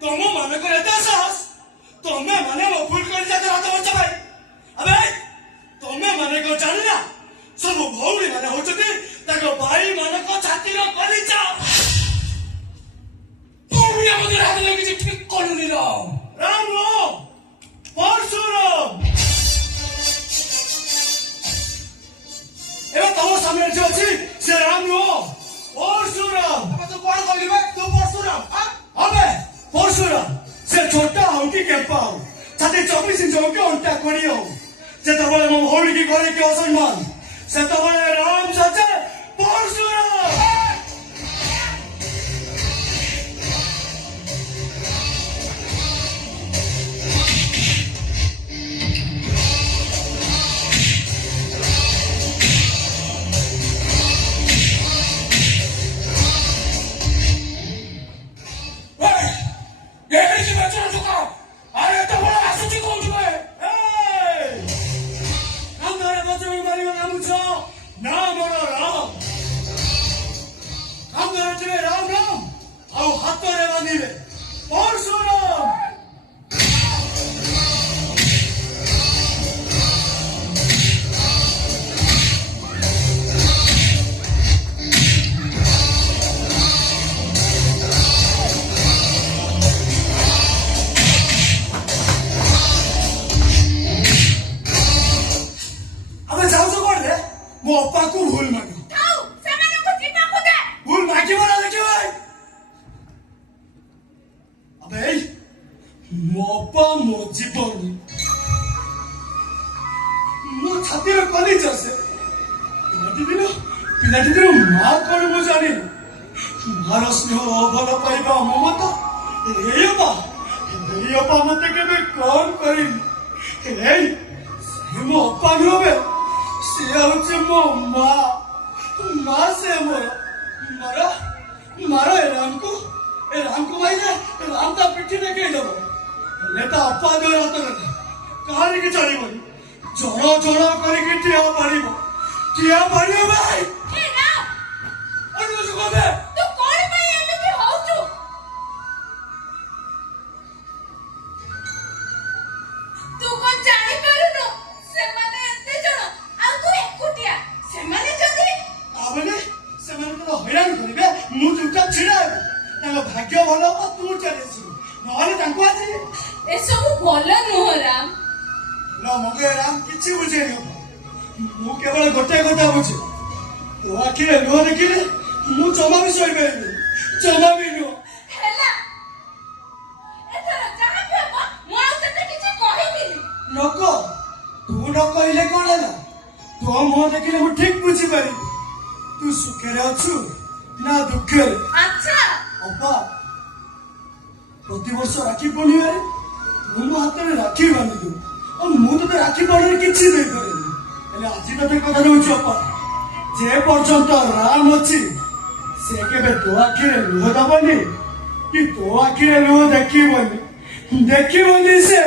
ତମ ମାନଙ୍କର ଏତେ ସାହସ ତମେ ମାନେ ମୋ ଭୁଲ କରି ଯାଉଛ ହାତ ବଞ୍ଚ ଭାଇ ଆବେ ତମେ ମାନେ କଣ ଜାଣିନା ସବୁ ଭଉଣୀ ମାନେ ହଉଛନ୍ତି ତାଙ୍କ ଭାଇ ମାନଙ୍କ ଛାତିର କଲିଜା ଭଉଣୀ ଆମদের ହାତ ଲାଗିଛି ଠିକ କରୁନି ରାମ ରାମ ପରଶୁରାମ ଏବେ ତମ ସାମ୍ନାରେ ଯିଏ ଅଛି ସେ ରାମ ନୁହଁ ପରଶୁରାମ ତୁ କଣ କହିଲି ବେ ତୁ ପରଶୁରାମ अबे परशुराम से छोटा हो कि केंपा हो छाती 24 इंच हो कि अंटा कोड़ी हो जेतबळे मो होली की करे के असम्मान सेतबळे राम सचे परशुराम ଏଇଠି ବେଚର ଚୁକା ଆରେ ଏତେ ବଡ଼ ଆସୁଛି କୋଉଠି ବେ अंधारे बचवे मारियो नामुछ ना मोर राम अंधारे जिवे राम राम आउ हातरे बांधिबे परशुराम मो अप्पा को भूल मांगो थाउ सेमानकु जीवाकु दे भूल मागिबो ना देखियो भाई अबे मो अप्पा मो जीवन मो छाती रे कली जसे पिलाटी दिन मां कोन मो जानी मार स्नेह भल पाइबा ममता ए अप्पा मते केबे कौन करी ए मो अप्पा नुबे से हচ্ছে মো মা মা সে মোর মারা মারা এ রামকো ভাই যে রাম তা পিঠি দেখে দেব নেতা আপা দেওয়ার হাত নেতা কাহারিকে চলিবনি জড় জড় করিকি ঠিয়া পারিব ভাই हे राम অন্য কিছু কবে तू कोन पई एमिति होउछु तू कोन जानि पारुनो सेमाने एते जण आ तू एकुटिया सेमाने जदी ତାମାନେ ସେମାନେ ତ ହଇରାଣ କରିବେ ମୁଁ ଚୁପଚାପ ଛିଡ଼ା ହେବି ତାଙ୍କ ଭାଗ୍ୟ ଭଲ ହବ ତୁ ଚାଲି ଆସିବୁ ନହେଲେ ତାଙ୍କୁ ଆଜି ए सब भलो नुह राम ନା ମଗେ ରାମ କିଛି ବୁଝେନି ମୁଁ କେବଳ ଗୋଟେ କଥା ବୁଝେ ତୋ ଆଖିରେ ଲୁହ ଦେଖିଲେ ମୁଁ ଜମା ବି ଶୋଇପାରିବି ଜମା ବି ନୁହଁ ହେଲା ଏଥର ଯାହା ବି ହବ ମୁଁ ଆଉ ତତେ କିଛି କହିବିନି ନକ ତୁ ନ କହିଲେ କଣ ହେଲା ତୋ ମୁହଁ ଦେଖିଲେ ମୁଁ ଠିକ ବୁଝିପାରିବି ତୁ ସୁଖରେ ଅଛୁ ନା ଦୁଃଖରେ अच्छा ଅପା ପ୍ରତିବର୍ଷ ରାକ୍ଷୀ ପୂର୍ଣ୍ଣିମାରେ ତୁ ମୋ ହାତରେ ରାକ୍ଷୀ ବାନ୍ଧିଦୁ ଆଉ ମୁଁ ତତେ ରାକ୍ଷୀ ବାଣରେ କିଛି ଦେଇପାରିବି ହେଲେ ଆଜି ତତେ କଥା ଦଉଛି ଅପା ଯେ ପର୍ଯ୍ୟନ୍ତ ରାମ ଅଛି ସେ କେବେ ତୋ ଆଖିରେ ଲୁହ ଦବନି କି ତୋ ଆଖିରେ ଲୁହ ଦେଖିବନି ସେ